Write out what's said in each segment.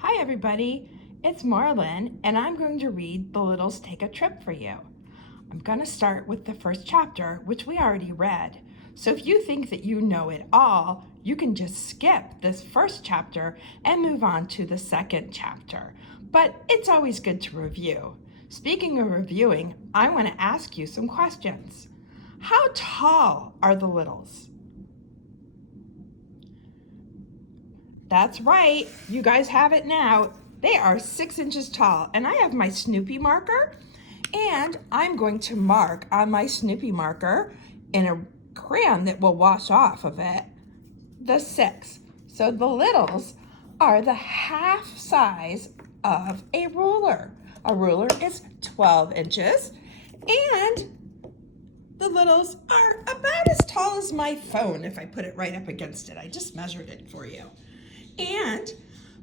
Hi everybody, it's Marlin and I'm going to read The Littles Take a Trip for you. I'm going to start with the first chapter, which we already read. So if you think that you know it all, you can just skip this first chapter and move on to the second chapter. But it's always good to review. Speaking of reviewing, I want to ask you some questions. How tall are the Littles? That's right, you guys have it now. They are 6 inches tall, and I have my Snoopy marker, and I'm going to mark on my Snoopy marker in a crayon that will wash off of it the 6. So the Littles are the half size of a ruler. A ruler is 12 inches, and the Littles are about as tall as my phone if I put it right up against it. I just measured it for you. And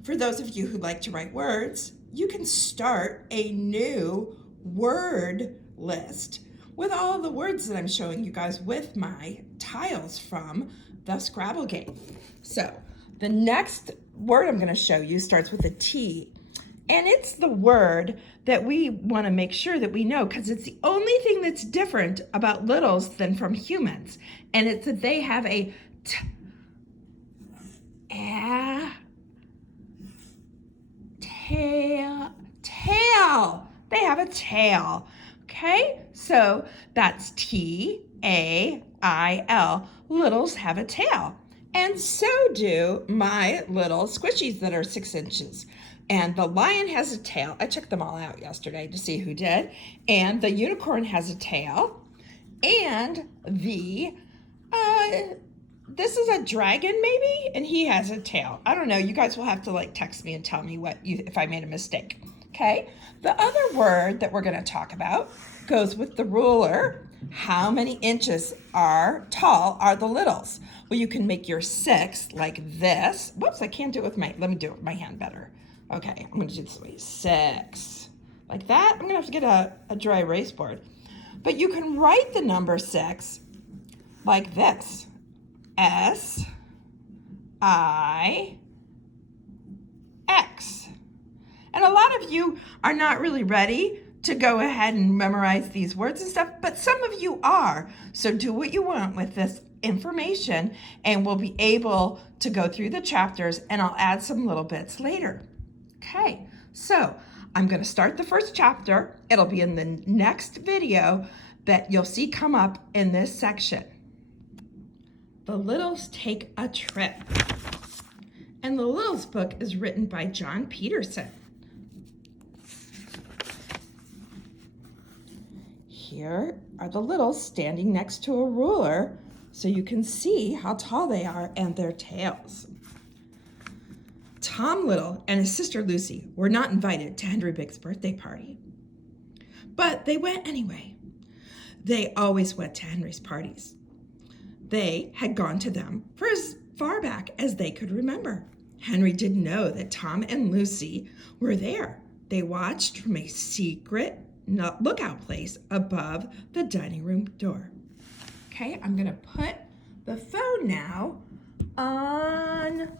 for those of you who like to write words, you can start a new word list with all the words that I'm showing you guys with my tiles from the Scrabble game. So the next word I'm going to show you starts with a T, and it's the word that we want to make sure that we know because it's the only thing that's different about littles than from humans, and it's that they have a T. Tail. They have a tail. Okay, so that's Tail. Littles have a tail. And so do my little squishies that are 6 inches. And the lion has a tail. I checked them all out yesterday to see who did. And the unicorn has a tail. And this is a dragon maybe, and he has a tail. I don't know. You guys will have to text me and tell me if I made a mistake. Okay. The other word that we're going to talk about goes with the ruler. How many inches tall are the Littles? Well, you can make your 6 like this. Whoops, I can't do it with let me do it with my hand better. Okay, I'm going to do it this way. 6. Like that. I'm going to have to get a dry erase board. But you can write the number 6 like this. S-I-X. And a lot of you are not really ready to go ahead and memorize these words and stuff, but some of you are. So do what you want with this information, and we'll be able to go through the chapters, and I'll add some little bits later. Okay, so I'm going to start the first chapter. It'll be in the next video that you'll see come up in this section. The Littles Take a Trip. And the Littles book is written by John Peterson. Here are the Littles standing next to a ruler so you can see how tall they are and their tails. Tom Little and his sister Lucy were not invited to Henry Bigg's birthday party, but they went anyway. They always went to Henry's parties. They had gone to them for as far back as they could remember. Henry didn't know that Tom and Lucy were there. They watched from a secret lookout place above the dining room door. Okay, I'm going to put the phone now on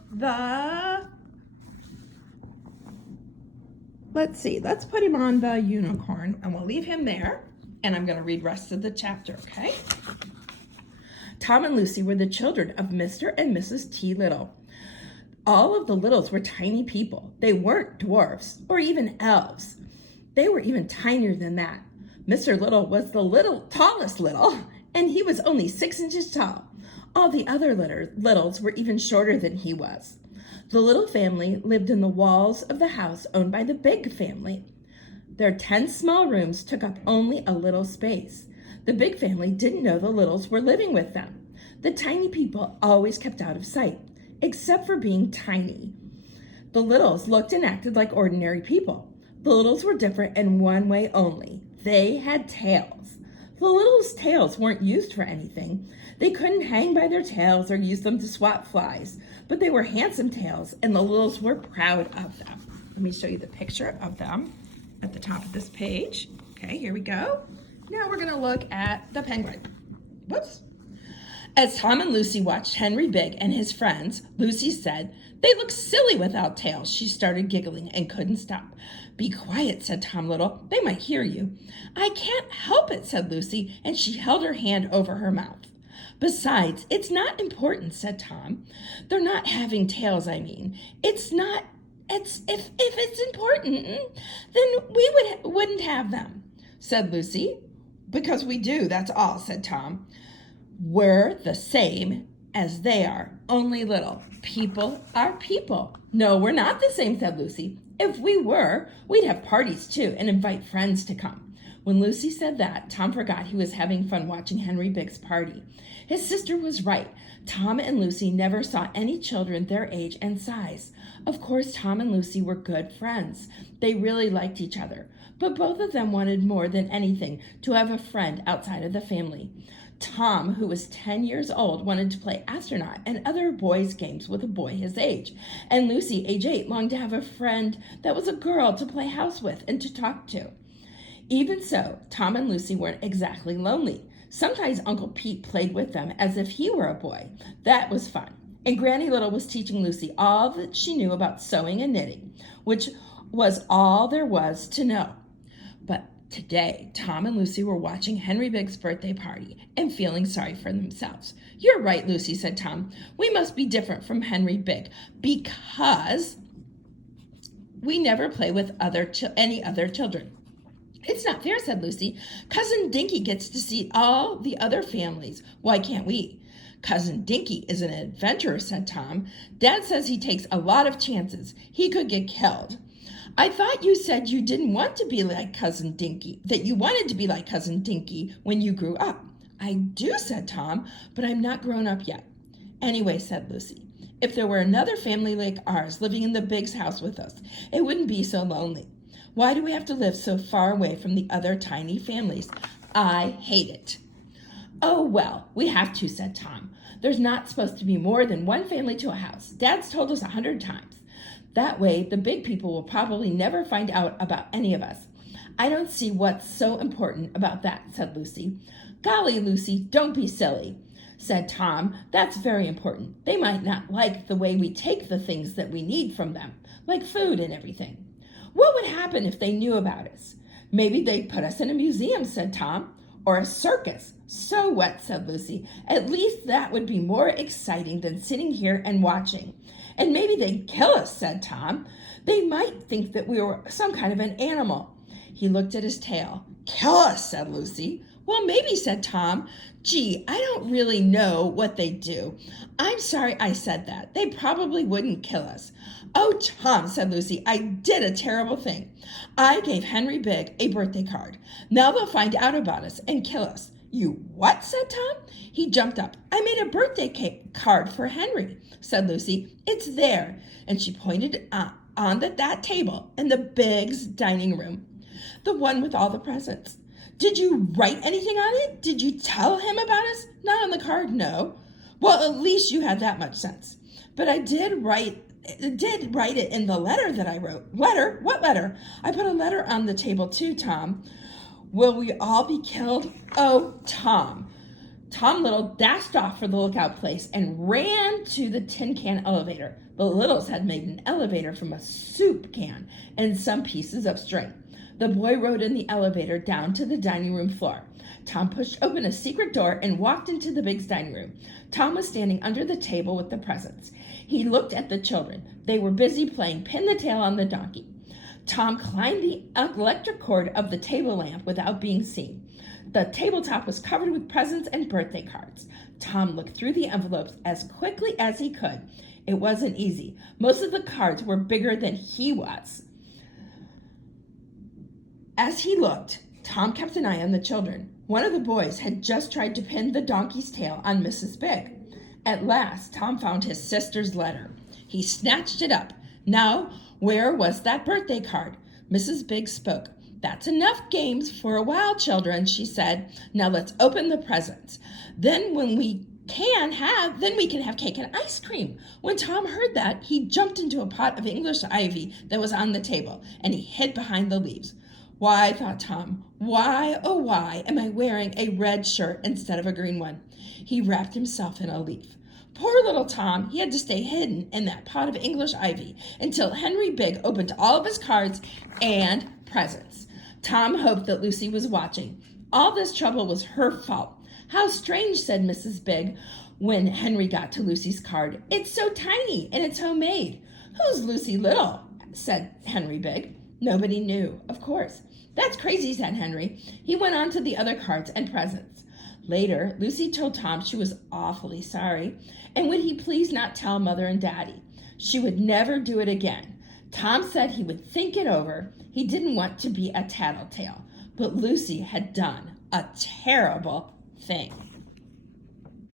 let's put him on the unicorn, and we'll leave him there, and I'm going to read the rest of the chapter, okay? Tom and Lucy were the children of Mr. and Mrs. T. Little. All of the Littles were tiny people. They weren't dwarfs or even elves. They were even tinier than that. Mr. Little was the tallest Little, and he was only 6 inches tall. All the other Littles were even shorter than he was. The Little family lived in the walls of the house owned by the Big family. Their 10 small rooms took up only a little space. The Big family didn't know the Littles were living with them. The tiny people always kept out of sight, except for being tiny. The Littles looked and acted like ordinary people. The Littles were different in one way only. They had tails. The Littles' tails weren't used for anything. They couldn't hang by their tails or use them to swat flies, but they were handsome tails, and the Littles were proud of them. Let me show you the picture of them at the top of this page. Okay, here we go. Now we're going to look at the penguin. Whoops. As Tom and Lucy watched Henry Big and his friends, Lucy said, "They look silly without tails." She started giggling and couldn't stop. "Be quiet," said Tom Little. "They might hear you." "I can't help it," said Lucy, and she held her hand over her mouth. "Besides, it's not important," said Tom. "They're not having tails, I mean. It's not, it's, if it's important, then we wouldn't have them," said Lucy. "Because we do, that's all," said Tom. "We're the same as they are, only little. People are people." "No, we're not the same," said Lucy. "If we were, we'd have parties too and invite friends to come." When Lucy said that, Tom forgot he was having fun watching Henry Big's party. His sister was right. Tom and Lucy never saw any children their age and size. Of course, Tom and Lucy were good friends. They really liked each other. But both of them wanted more than anything to have a friend outside of the family. Tom, who was 10 years old, wanted to play astronaut and other boys' games with a boy his age. And Lucy, age 8, longed to have a friend that was a girl to play house with and to talk to. Even so, Tom and Lucy weren't exactly lonely. Sometimes Uncle Pete played with them as if he were a boy. That was fun. And Granny Little was teaching Lucy all that she knew about sewing and knitting, which was all there was to know. But today, Tom and Lucy were watching Henry Big's birthday party and feeling sorry for themselves. "You're right, Lucy," said Tom. "We must be different from Henry Big because we never play with any other children." "It's not fair," said Lucy. "Cousin Dinky gets to see all the other families. Why can't we?" "Cousin Dinky is an adventurer," said Tom. "Dad says he takes a lot of chances. He could get killed." "I thought you said you didn't want to be like Cousin Dinky, that you wanted to be like Cousin Dinky when you grew up." "I do," said Tom, "but I'm not grown up yet." "Anyway," said Lucy, "if there were another family like ours living in the Big's house with us, it wouldn't be so lonely. Why do we have to live so far away from the other tiny families? I hate it." "Oh, well, we have to," said Tom. "There's not supposed to be more than one family to a house. Dad's told us 100 times. That way, the big people will probably never find out about any of us." "I don't see what's so important about that," said Lucy. "Golly, Lucy, don't be silly," said Tom. "That's very important. They might not like the way we take the things that we need from them, like food and everything." "What would happen if they knew about us?" "Maybe they'd put us in a museum," said Tom. "Or a circus." "So what?" said Lucy. "At least that would be more exciting than sitting here and watching." "And maybe they'd kill us," said Tom. "They might think that we were some kind of an animal." He looked at his tail. "Kill us," said Lucy. "Well, maybe," said Tom. "Gee, I don't really know what they'd do. I'm sorry I said that. They probably wouldn't kill us." "Oh, Tom," said Lucy, "I did a terrible thing. I gave Henry Big a birthday card. Now they'll find out about us and kill us." "You what?" said Tom. He jumped up. "I made a birthday card for Henry," said Lucy. "It's there." And she pointed on that table in the Big's dining room, the one with all the presents. "Did you write anything on it? Did you tell him about us?" "Not on the card, no." "Well, at least you had that much sense." "But I did write it in the letter that I wrote." "Letter? What letter?" "I put a letter on the table too, Tom." "Will we all be killed?" "Oh, Tom." Tom Little dashed off for the lookout place and ran to the tin can elevator. The Littles had made an elevator from a soup can and some pieces of string. The boy rode in the elevator down to the dining room floor. Tom pushed open a secret door and walked into the Big's dining room. Tom was standing under the table with the presents. He looked at the children. They were busy playing pin the tail on the donkey. Tom climbed the electric cord of the table lamp without being seen. The tabletop was covered with presents and birthday cards. Tom looked through the envelopes as quickly as he could. It wasn't easy. Most of the cards were bigger than he was. As he looked, Tom kept an eye on the children. One of the boys had just tried to pin the donkey's tail on Mrs. Big. At last, Tom found his sister's letter. He snatched it up. Now, where was that birthday card? Mrs. Big spoke. "That's enough games for a while, children," she said. "Now let's open the presents. Then we can have cake and ice cream." When Tom heard that, he jumped into a pot of English ivy that was on the table, and he hid behind the leaves. Why, thought Tom, why, oh why, am I wearing a red shirt instead of a green one? He wrapped himself in a leaf. Poor little Tom, he had to stay hidden in that pot of English ivy until Henry Bigg opened all of his cards and presents. Tom hoped that Lucy was watching. All this trouble was her fault. How strange, said Mrs. Bigg when Henry got to Lucy's card. It's so tiny and it's homemade. Who's Lucy Little? Said Henry Bigg. Nobody knew, of course. That's crazy, said Henry. He went on to the other cards and presents. Later, Lucy told Tom she was awfully sorry, and would he please not tell Mother and Daddy? She would never do it again. Tom said he would think it over. He didn't want to be a tattletale, but Lucy had done a terrible thing.